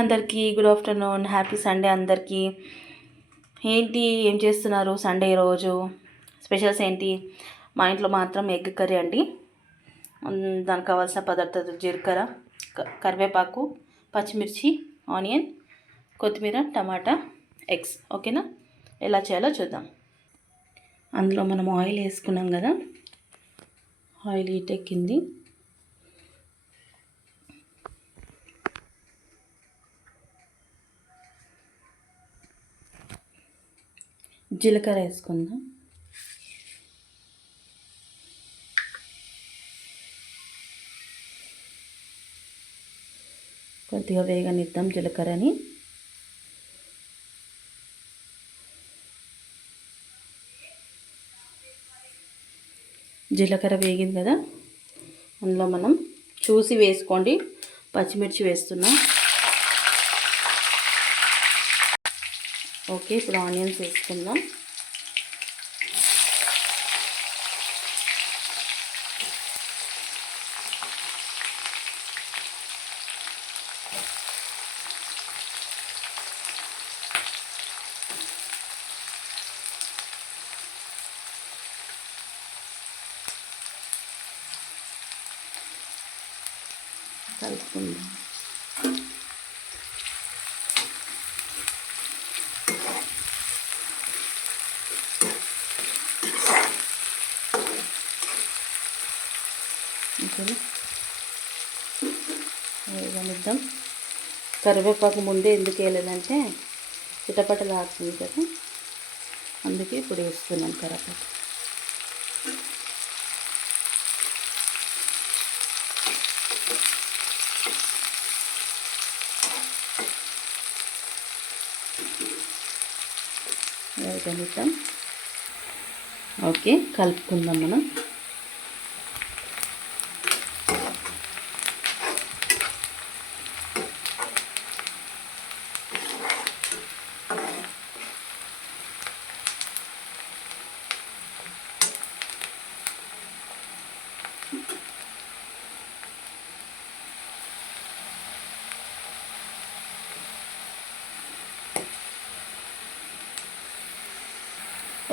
అందరికీ good afternoon, happy Sunday అందరికీ. ఏం చేస్తున్నారు? సండే రోజు స్పెషల్స్ ఏంటి? మా ఇంట్లో మాత్రం ఎగ్ కర్రీ అండి. దానికి కావాల్సిన పదార్థాలు జీలకర్ర, కరివేపాకు, పచ్చిమిర్చి, ఆనియన్, కొత్తిమీర, టమాటా, ఎగ్స్. ఓకేనా? ఎలా చేయాలో చూద్దాం. అందులో మనం ఆయిల్ వేసుకున్నాం కదా, ఆయిల్ హీట్ ఎక్కింది. జీలకర్ర వేసుకుందాం. కొద్దిగా వేగనిద్దాం జీలకర్రని. జీలకర్ర వేగింది కదా, అందులో మనం చూసి వేసుకోండి. పచ్చిమిర్చి వేస్తున్నాం. ఓకే, ఇప్పుడు ఆనియన్స్ వేసుకుందాం. కలుపుకుందాం. వేగనిద్దాం. కరివేపాకు ముందే ఎందుకు వేయలేదంటే చిటపటలు ఆడుతుంది కదా, అందుకే ఇప్పుడు వేస్తున్నాం కరివేపాకు. వేగనిద్దాం. ఓకే, కలుపుకుందాం మనం.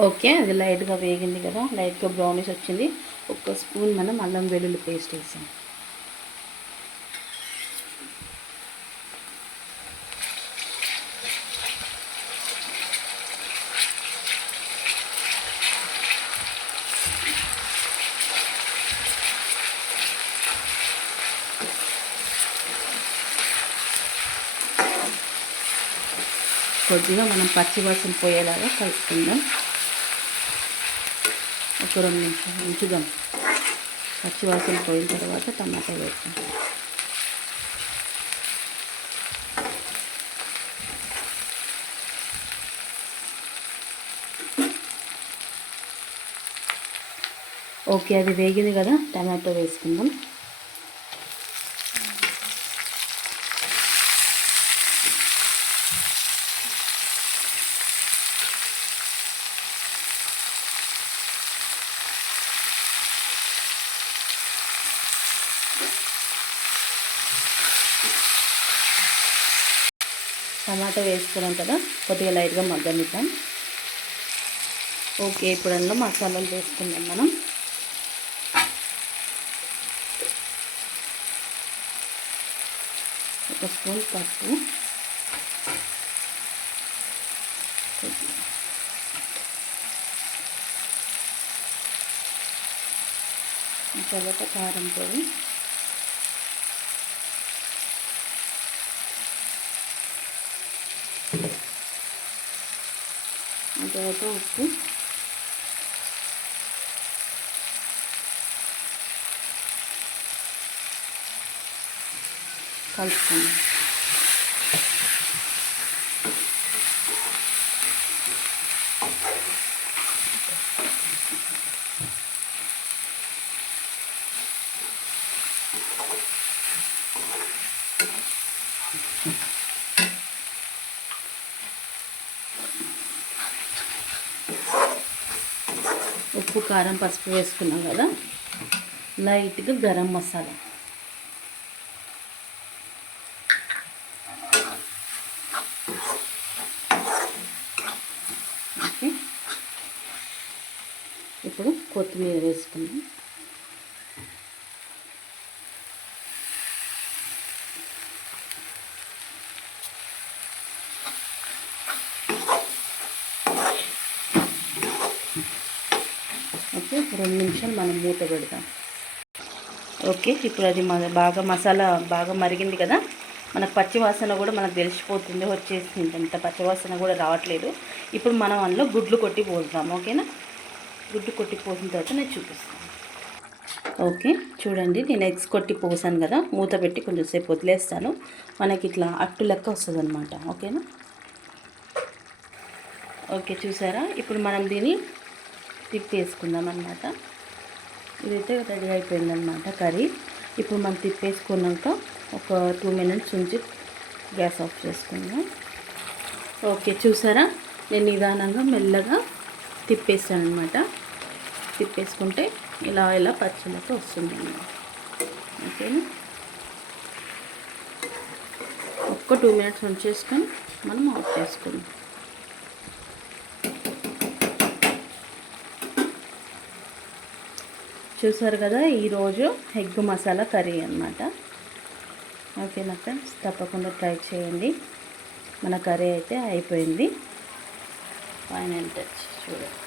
ఓకే, అది లైట్గా వేగింది కదా, లైట్గా బ్రౌనిష్ వచ్చింది. ఒక స్పూన్ మనం అల్లం వెల్లుల్లి పేస్ట్ వేసాం. కొద్దిగా మనం పచ్చివాసన పోయేలాగా కలుపుకుందాం. ఒక 2 నిమిషాలు ఉంచుదాం. పచ్చివాసన పోయిన తర్వాత టమాటా వేస్తాం. ఓకే, అది వేగింది కదా, టమాటో వేసుకుందాం. టమాటా వేసుకున్నాం కదా, కొద్దిగా లైట్గా మగ్గనిద్దాం. ఓకే, ఇప్పుడు అందులో మసాలాలు వేసుకుందాం మనం. ఒక స్పూన్ పసుపు, తర్వాత కారం పొడి, తర్వాత ఉప్పు, కలుపుకుందాం. ఉప్పు, కారం, పసుపు వేసుకున్నాం కదా, లైట్గా గరం మసాలా, ఇప్పుడు కొత్తిమీర వేసుకుందాం. ఓకే, 2 నిమిషాలు మనం మూత పెడదాం. ఓకే, ఇప్పుడు అది బాగా మసాలా బాగా మరిగింది కదా, మనకు పచ్చి వాసన కూడా మనకు తెలిసిపోతుంది, వచ్చేసింది, అంత పచ్చి వాసన కూడా రావట్లేదు. ఇప్పుడు మనం అందులో గుడ్లు కొట్టి పోద్దాం. ఓకేనా, గుడ్డు కొట్టి పోసిన తర్వాత నేను చూపిస్తాను. ఓకే, చూడండి, నేను ఎగ్స్ కొట్టి పోసాను కదా, మూత పెట్టి కొంచెంసేపు వదిలేస్తాను. మనకి ఇట్లా అట్టు లెక్క వస్తుంది అనమాట. ఓకేనా, ఓకే, చూసారా, ఇప్పుడు మనం దీన్ని తిప్పేసుకుందాం అన్నమాట. ఇదైతే రెడీ అయిపోయిందనమాట కర్రీ. ఇప్పుడు మనం తిప్పేసుకున్నాక ఒక 2 మినిట్స్ ఉంచి గ్యాస్ ఆఫ్ చేసుకుందాం. ఓకే, చూసారా, నేను నిదానంగా మెల్లగా తిప్పేస్తాను అనమాట. తిప్పేసుకుంటే ఇలా పచ్చిలతో వస్తుంది అన్నమాట. ఓకేనా, ఒక్క 2 మినిట్స్ ఉంచేసుకొని మనం ఆఫ్ చేసుకుందాం. చూసారు కదా, ఈరోజు ఎగ్ మసాలా కర్రీ అన్నమాట. ఓకేనా ఫ్రెండ్స్, తప్పకుండా ట్రై చేయండి. మన కర్రీ అయితే అయిపోయింది. ఫైనల్ టచ్ చూడండి.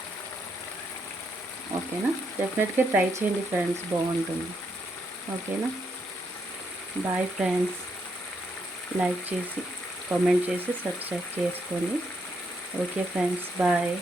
ఓకేనా, డెఫినెట్గా ట్రై చేయండి ఫ్రెండ్స్, బాగుంటుంది. ఓకేనా, బాయ్ ఫ్రెండ్స్. లైక్ చేసి కామెంట్ చేసి సబ్స్క్రైబ్ చేసుకోండి. Okay friends, bye.